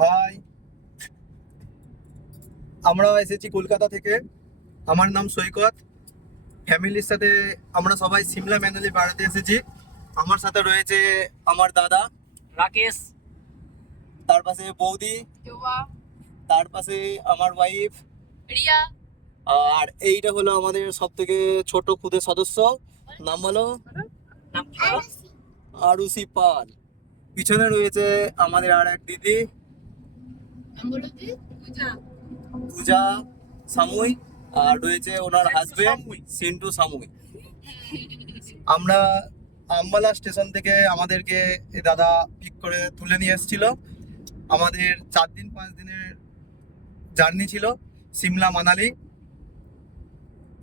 High, আমরা এসেছি কলকাতা থেকে। আমার নাম সৈকত। ফ্যামিলির সাথে আমরা সবাই সিমলা ম্যানালি বেড়াতে এসেছি। আমার সাথে রয়েছে আমার দাদা রাকেশ, তার পাশে বৌদি, জোয়া, তার পাশে আমার ওয়াইফ, রিয়া, আর এইটা হলো আমাদের সব থেকে ছোট খুদে সদস্য। নাম বলো? নাম কি বলো? আরুষি পাল। পিছনে রয়েছে আমাদের আর এক দিদি নাম বলো যে পূজা। পূজা সামুই, আর রয়েছে ওনার হাজবেন্ড সিন্টু সামুই। আমরা আম্বালা স্টেশন থেকে আমাদেরকে এই দাদা পিক করে তুলে নিয়ে এসেছিল। আমাদের 4-5 দিনের জার্নি ছিল সিমলা মানালি।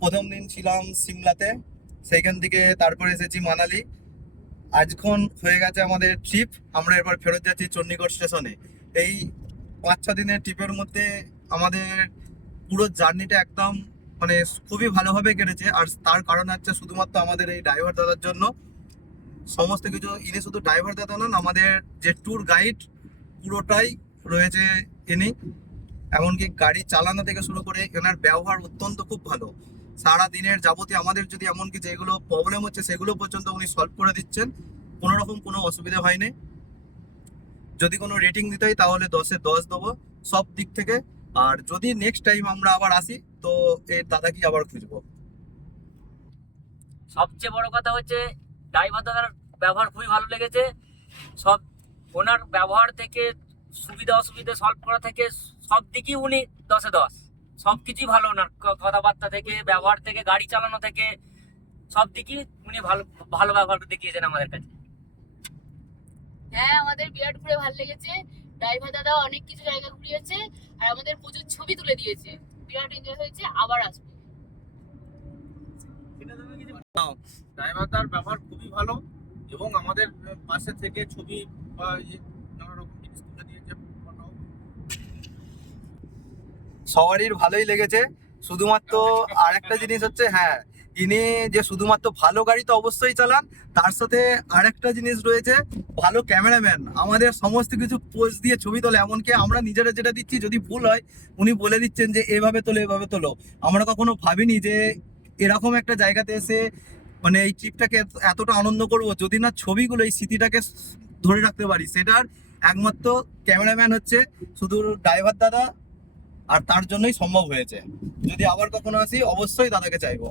প্রথম দিন ছিলাম সিমলাতে, সেইখান থেকে তারপরে এসেছি মানালি। আজখন হয়ে গেছে আমাদের ট্রিপ। আমরা এবার ফেরত যাচ্ছি চণ্ডীগড় স্টেশনে। এই 5-6 দিনের ট্রিপের মধ্যে আমাদের পুরো জার্নিটা একদম মানে খুবই ভালোভাবে কেটেছে। আর তার কারণ হচ্ছে শুধুমাত্র আমাদের এই ড্রাইভার দাদার জন্য। সমস্ত কিছু ইনি শুধু ড্রাইভার দাদা নন, আমাদের যে ট্যুর গাইড পুরোটাই রয়েছে ইনি। এমনকি গাড়ি চালানো থেকে শুরু করে এনার ব্যবহার অত্যন্ত খুব ভালো। সারা দিনের যাবতীয় আমাদের যদি এমনকি যেগুলো প্রবলেম হচ্ছে সেগুলো পর্যন্ত উনি সলভ করে দিচ্ছেন। কোনো রকম কোনো অসুবিধা হয়নি। যদি কোনো রেটিং দিতে হয় তাহলে 10-এ 10 দেবো সব দিক থেকে। আর যদি নেক্সট টাইম আমরা আবার আসি তো এই দাদাকে আবার খুঁজবো। সবচেয়ে বড় কথা হচ্ছে ড্রাইভার দাদার ব্যবহার খুবই ভালো লেগেছে। সব ওনার ব্যবহার থেকে সুবিধা অসুবিধা সলভ করা থেকে সব দিকই উনি 10-এ 10। সব কিছুই ভালো, ওনার কথাবার্তা থেকে, ব্যবহার থেকে, গাড়ি চালানো থেকে সব দিকই উনি ভালো ভালো ব্যবহার দেখিয়েছেন আমাদের কাছে। হ্যাঁ, আমাদের বিরাট ঘুরে ভালো লেগেছে। ড্রাইভার দাদা অনেক কিছু জায়গা ঘুরিয়েছে আর আমাদের প্রচুর ছবি তুলে দিয়েছে। বিরাট এনজয় হয়েছে, আবার আসবে। ড্রাইভারদার ব্যবহার খুবই ভালো এবং আমাদের পাশে থেকে ছবি বা নানা রকম জিনিস তুলে দিয়েছে। সবারই ভালোই লেগেছে। শুধুমাত্র আর একটা জিনিস হচ্ছে, হ্যাঁ, ইনি যে শুধুমাত্র ভালো গাড়ি তো অবশ্যই চালান, তার সাথে আর একটা জিনিস রয়েছে, ভালো ক্যামেরাম্যান। আমাদের সমস্ত কিছু পোজ দিয়ে ছবি তোলে। এমনকি আমরা নিজেরা যেটা দিচ্ছি যদি ভুল হয় উনি বলে দিচ্ছেন যে এভাবে তোলো এভাবে তোলো। আমরা কখনো ভাবিনি যে এরকম একটা জায়গাতে এসে মানে এই ট্রিপটাকে এতটা আনন্দ করব যদি না ছবিগুলো এই স্মৃতিটাকে ধরে রাখতে পারি। সেটার একমাত্র ক্যামেরাম্যান হচ্ছে শুধু ড্রাইভার দাদা, আর তার জন্যই সম্ভব হয়েছে। যদি আবার কখনো আসি অবশ্যই দাদাকে চাইবো।